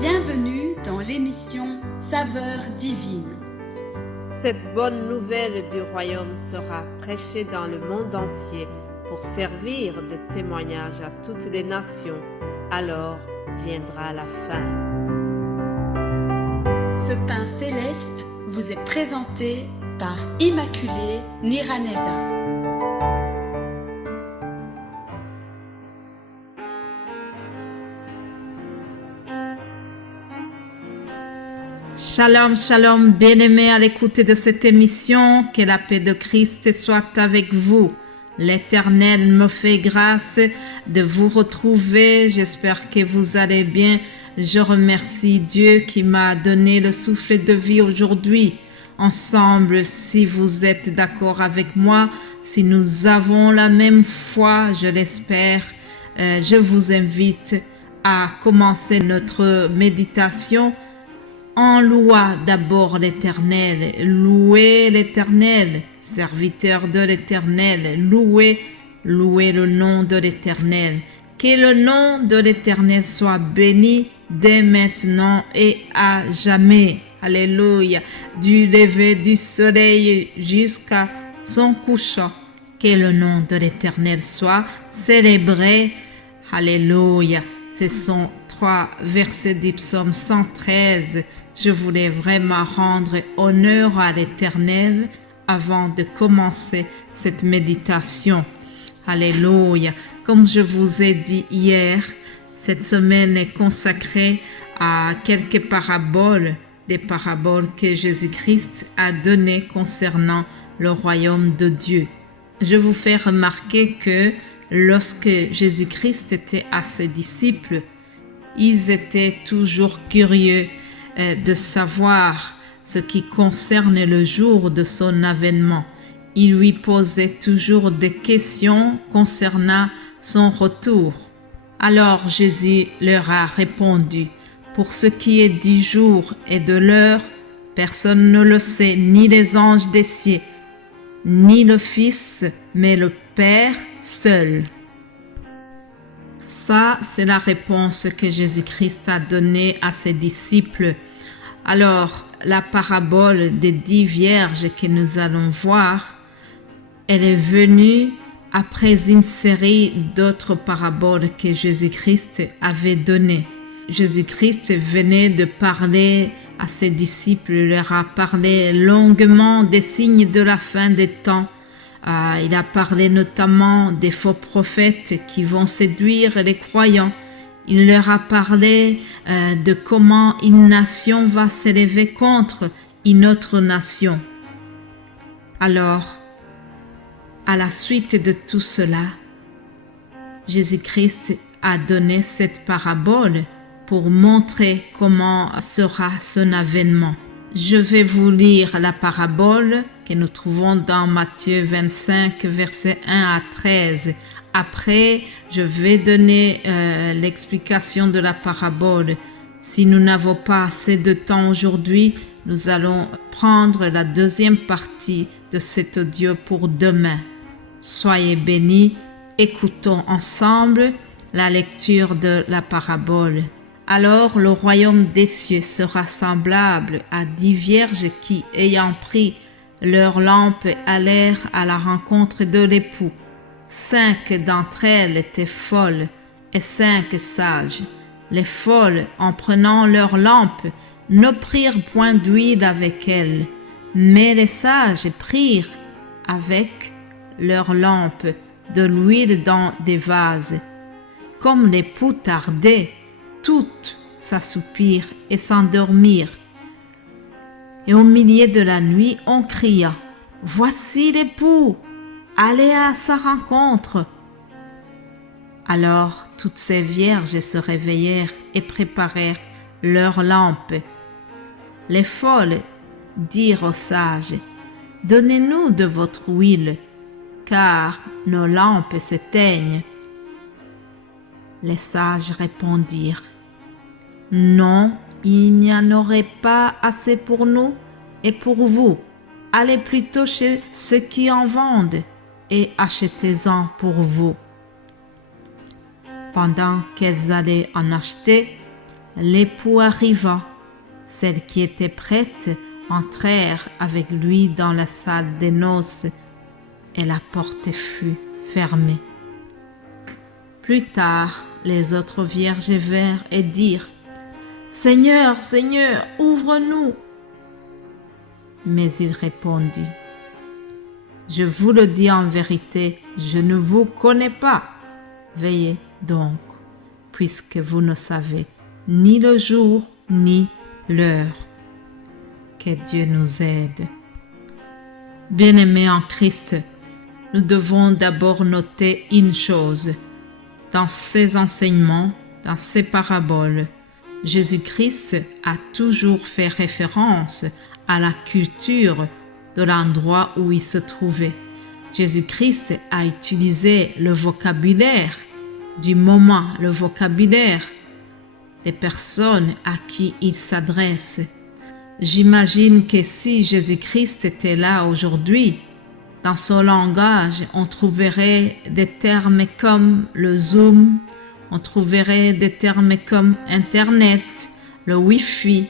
Bienvenue dans l'émission Saveurs divines. Cette bonne nouvelle du royaume sera prêchée dans le monde entier pour servir de témoignage à toutes les nations. Alors viendra la fin. Ce pain céleste vous est présenté par Immaculée Niraneza. Shalom, shalom, bien-aimés à l'écoute de cette émission, que la paix de Christ soit avec vous. L'Éternel me fait grâce de vous retrouver, j'espère que vous allez bien. Je remercie Dieu qui m'a donné le souffle de vie aujourd'hui. Ensemble, si vous êtes d'accord avec moi, si nous avons la même foi, je l'espère, je vous invite à commencer notre méditation en louant d'abord l'Éternel. Louez l'Éternel, serviteur de l'Éternel. Louez le nom de l'Éternel. Que le nom de l'Éternel soit béni dès maintenant et à jamais. Alléluia. Du lever du soleil jusqu'à son couchant. Que le nom de l'Éternel soit célébré. Alléluia. Ce sont 3 versets du psaume 113. Je voulais vraiment rendre honneur à l'Éternel avant de commencer cette méditation. Alléluia. Comme je vous ai dit hier, cette semaine est consacrée à quelques paraboles, des paraboles que Jésus-Christ a données concernant le royaume de Dieu. Je vous fais remarquer que lorsque Jésus-Christ était à ses disciples, ils étaient toujours curieux de savoir ce qui concerne le jour de son avènement. Il lui posait toujours des questions concernant son retour. Alors Jésus leur a répondu, « Pour ce qui est du jour et de l'heure, personne ne le sait, ni les anges des cieux, ni le Fils, mais le Père seul. » Ça, c'est la réponse que Jésus-Christ a donnée à ses disciples. Alors, la parabole des 10 vierges que nous allons voir, elle est venue après une série d'autres paraboles que Jésus-Christ avait données. Jésus-Christ venait de parler à ses disciples, il leur a parlé longuement des signes de la fin des temps. Il a parlé notamment des faux prophètes qui vont séduire les croyants. Il leur a parlé de comment une nation va s'élever contre une autre nation. Alors, à la suite de tout cela, Jésus-Christ a donné cette parabole pour montrer comment sera son avènement. Je vais vous lire la parabole que nous trouvons dans Matthieu 25, versets 1 à 13. Après, je vais donner l'explication de la parabole. Si nous n'avons pas assez de temps aujourd'hui, nous allons prendre la deuxième partie de cet audio pour demain. Soyez bénis, écoutons ensemble la lecture de la parabole. Alors le royaume des cieux sera semblable à 10 vierges qui, ayant pris leurs lampes, allèrent à la rencontre de l'époux. 5 d'entre elles étaient folles et 5 sages. Les folles, en prenant leurs lampes, ne prirent point d'huile avec elles, mais les sages prirent avec leurs lampes de l'huile dans des vases. Comme l'époux tardait, toutes s'assoupirent et s'endormirent. Et au milieu de la nuit, on cria, « Voici l'époux, allez à sa rencontre !» Alors toutes ces vierges se réveillèrent et préparèrent leurs lampes. Les folles dirent aux sages, « Donnez-nous de votre huile, car nos lampes s'éteignent. » Les sages répondirent, « Non, il n'y en aurait pas assez pour nous et pour vous. Allez plutôt chez ceux qui en vendent et achetez-en pour vous. » Pendant qu'elles allaient en acheter, l'époux arriva. Celles qui étaient prêtes entrèrent avec lui dans la salle des noces et la porte fut fermée. Plus tard, les autres vierges vinrent et dirent: Seigneur, Seigneur, ouvre-nous. Mais il répondit: Je vous le dis en vérité, je ne vous connais pas. Veillez donc, puisque vous ne savez ni le jour ni l'heure. Que Dieu nous aide. Bien-aimés en Christ, nous devons d'abord noter une chose. Dans ses enseignements, dans ses paraboles, Jésus-Christ a toujours fait référence à la culture de l'endroit où il se trouvait. Jésus-Christ a utilisé le vocabulaire du moment, le vocabulaire des personnes à qui il s'adresse. J'imagine que si Jésus-Christ était là aujourd'hui, dans son langage, on trouverait des termes comme le Zoom, on trouverait des termes comme Internet, le Wi-Fi,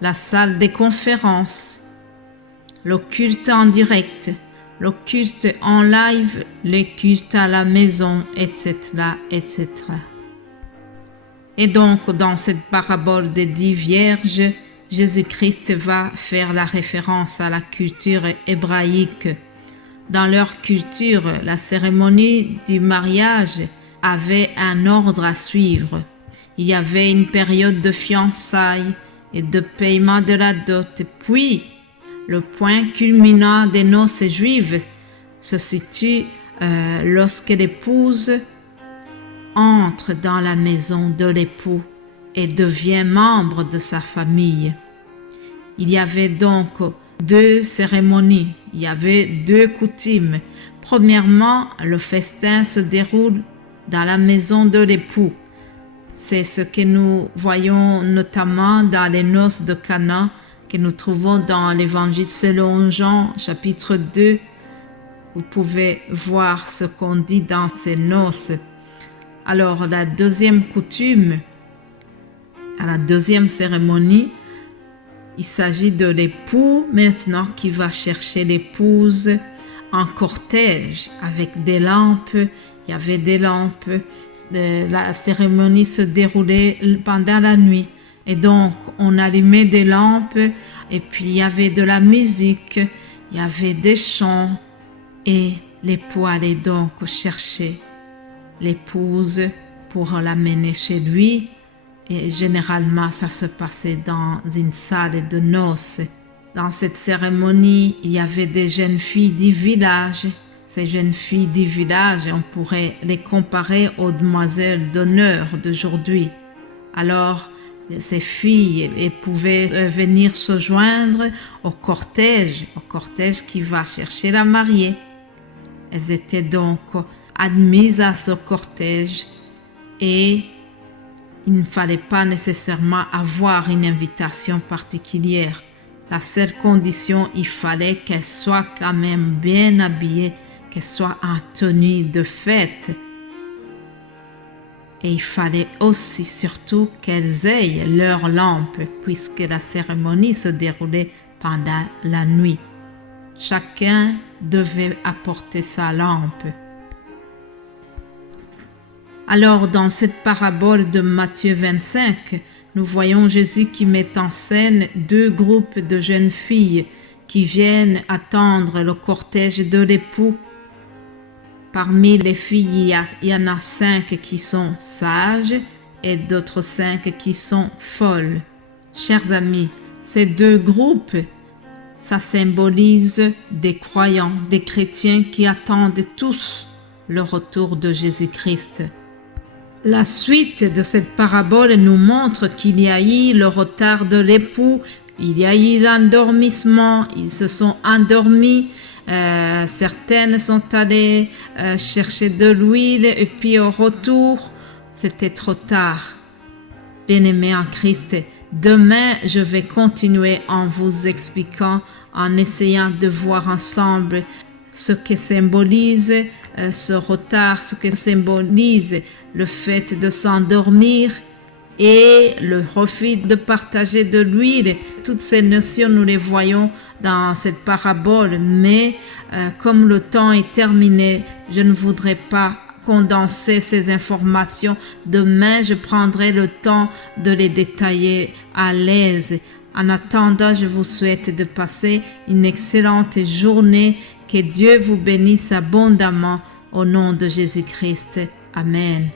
la salle des conférences, le culte en direct, le culte en live, le culte à la maison, etc., etc. Et donc, dans cette parabole des 10 vierges, Jésus-Christ va faire la référence à la culture hébraïque. Dans leur culture, la cérémonie du mariage avait un ordre à suivre. Il y avait une période de fiançailles et de paiement de la dot. Puis, le point culminant des noces juives se situe lorsque l'épouse entre dans la maison de l'époux et devient membre de sa famille. Il y avait donc 2 cérémonies, il y avait 2 coutumes. Premièrement, le festin se déroule dans la maison de l'époux. C'est ce que nous voyons notamment dans les noces de Cana que nous trouvons dans l'Évangile selon Jean, chapitre 2. Vous pouvez voir ce qu'on dit dans ces noces. Alors, la deuxième coutume, à la deuxième cérémonie, il s'agit de l'époux maintenant qui va chercher l'épouse en cortège avec des lampes. Il y avait des lampes. La cérémonie se déroulait pendant la nuit. Et donc, on allumait des lampes et puis il y avait de la musique, il y avait des chants et l'époux allait donc chercher l'épouse pour l'amener chez lui. Et généralement, ça se passait dans une salle de noces. Dans cette cérémonie, il y avait des jeunes filles du village. Ces jeunes filles du village, on pourrait les comparer aux demoiselles d'honneur d'aujourd'hui. Alors, ces filles pouvaient venir se joindre au cortège qui va chercher la mariée. Elles étaient donc admises à ce cortège et il ne fallait pas nécessairement avoir une invitation particulière. La seule condition, il fallait qu'elles soient quand même bien habillées, qu'elles soient en tenue de fête. Et il fallait aussi surtout qu'elles aient leur lampe, puisque la cérémonie se déroulait pendant la nuit. Chacun devait apporter sa lampe. Alors, dans cette parabole de Matthieu 25, nous voyons Jésus qui met en scène 2 groupes de jeunes filles qui viennent attendre le cortège de l'époux. Parmi les filles, il y en a 5 qui sont sages et d'autres 5 qui sont folles. Chers amis, ces 2 groupes, ça symbolise des croyants, des chrétiens qui attendent tous le retour de Jésus-Christ. La suite de cette parabole nous montre qu'il y a eu le retard de l'époux, il y a eu l'endormissement, ils se sont endormis. Certaines sont allées chercher de l'huile et puis au retour, c'était trop tard. Bien-aimés en Christ, demain, je vais continuer en vous expliquant, en essayant de voir ensemble ce que symbolise ce retard, ce que symbolise le fait de s'endormir et le refus de partager de l'huile. Toutes ces notions, nous les voyons dans cette parabole, mais comme le temps est terminé, je ne voudrais pas condenser ces informations. Demain, je prendrai le temps de les détailler à l'aise. En attendant, je vous souhaite de passer une excellente journée. Que Dieu vous bénisse abondamment au nom de Jésus-Christ. Amen.